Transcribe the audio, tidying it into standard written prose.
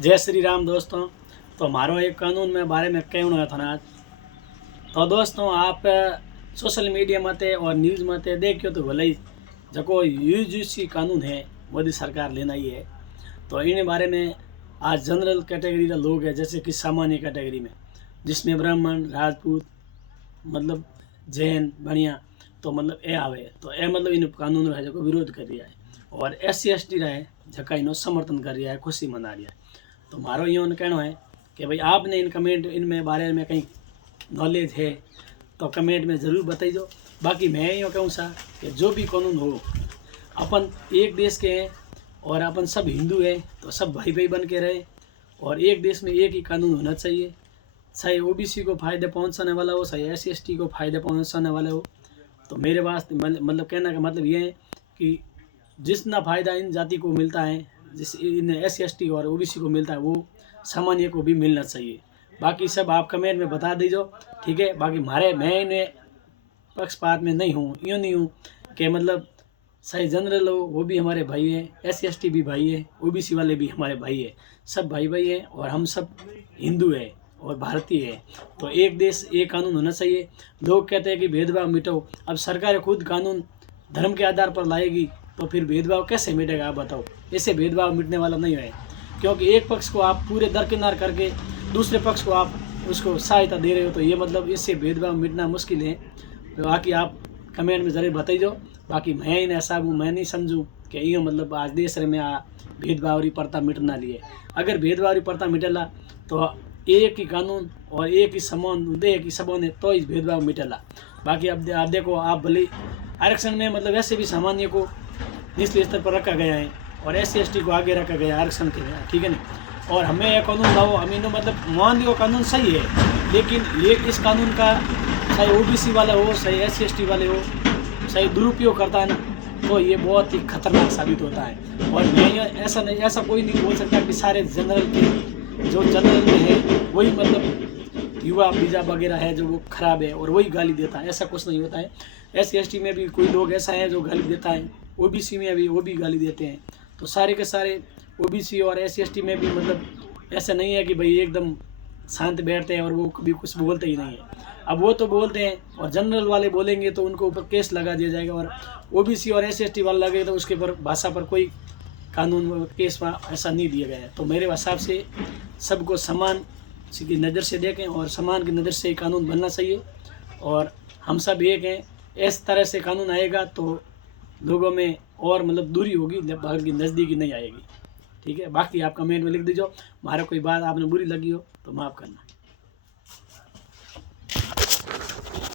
जय श्री राम दोस्तों। तो हमारो एक कानून में बारे में कहना था ना आज। तो दोस्तों आप सोशल मीडिया मते और न्यूज़ मते देखियो तो भले ही जो यूजीसी कानून है मोदी सरकार लेना ही है। तो इन बारे में आज जनरल कैटेगरी का लोग है, जैसे कि सामान्य कैटेगरी में जिसमें ब्राह्मण राजपूत मतलब जैन बनिया तो मतलब ए आवे तो ए मतलब इन कानून है जो विरोध कर रहा है, और SC ST रहे जका इनो समर्थन कर रहा है, खुशी मना रहा है। तो मारो यो कहना है कि भाई आपने इन कमेंट इनमें बारे में कहीं नॉलेज है तो कमेंट में ज़रूर बताइए। बाकी मैं यो कहूँ सा कि जो भी कानून हो, अपन एक देश के हैं और अपन सब हिंदू हैं तो सब भाई भाई बन के रहे, और एक देश में एक ही कानून होना चाहिए। चाहे OBC को फ़ायदे पहुंचाने वाला हो, चाहे SC ST को फ़ायदे पहुंचाने वाला हो। तो मेरे वास्ते मतलब कहने का मतलब ये है कि जितना फ़ायदा इन जाति को मिलता है, जिस इन SC ST और OBC को मिलता है, वो सामान्य को भी मिलना चाहिए। बाकी सब आप कमेंट में बता दीजिए, ठीक है। बाकी मैं इन्हें पक्षपात में नहीं हूँ, यूँ नहीं हूँ कि मतलब सही जनरल हो वो भी हमारे भाई हैं, SC ST भी भाई है, OBC वाले भी हमारे भाई है, सब भाई भाई हैं और हम सब हिंदू हैं और भारतीय है। तो एक देश एक कानून होना चाहिए। लोग कहते हैं कि भेदभाव मिटाओ, अब सरकार खुद कानून धर्म के आधार पर लाएगी तो फिर भेदभाव कैसे मिटेगा आप बताओ। ऐसे भेदभाव मिटने वाला नहीं है, क्योंकि एक पक्ष को आप पूरे दरकिनार करके दूसरे पक्ष को आप उसको सहायता दे रहे हो, तो ये मतलब इससे भेदभाव मिटना मुश्किल है। तो बाकी आप कमेंट में ज़रूर बताइए। बाकी मैं इन ऐसा हूँ, मैं नहीं समझूँ कि ये मतलब आज देश में आ भेदभाव री प्रथा मिटना लिए। अगर भेदभाव री प्रथा मिटेला तो एक ही कानून और एक ही समान उदय की सबों ने तो इस भेदभाव मिटेला। बाकी अब आप देखो, आप भले आरक्षण में मतलब वैसे भी सामान्य को निचले स्तर पर रखा गया है और SC ST को आगे रखा गया आरक्षण के लिए, ठीक है ना। और हमें यह कानून लाओ, हम इन्हों मतलब मान लियो कानून सही है, लेकिन ये इस कानून का चाहे OBC वाला हो, चाहे SC ST वाले हो, चाहे दुरुपयोग करता है ना, तो ये बहुत ही खतरनाक साबित होता है। और मैं ऐसा कोई नहीं बोल सकता कि सारे जनरल के जो जनरल में है वही मतलब युवा बीजा वगैरह है जो वो खराब है और वही गाली देता है, ऐसा कुछ नहीं होता है। SC ST में भी कोई लोग ऐसा है जो गाली देता है, OBC में भी वो भी गाली देते हैं। तो सारे के सारे OBC और SC ST में भी मतलब ऐसा नहीं है कि भाई एकदम शांत बैठते हैं और वो कभी कुछ बोलते ही नहीं है। अब वो तो बोलते हैं और जनरल वाले बोलेंगे तो उनको ऊपर केस लगा दिया जाएगा, और OBC और SC ST वाला लगेगा तो उसके ऊपर भाषा पर कोई कानून केस में ऐसा नहीं दिया गया है। तो मेरे हिसाब से सबको समान की नज़र से देखें और समान की नज़र से कानून बनना चाहिए, और हम सब एक हैं। इस तरह से कानून आएगा तो लोगों में और मतलब दूरी होगी, बाकी नज़दीकी नहीं आएगी, ठीक है। बाकी आप कमेंट में लिख दीजिए, हमारा कोई बात आपने बुरी लगी हो तो माफ़ करना।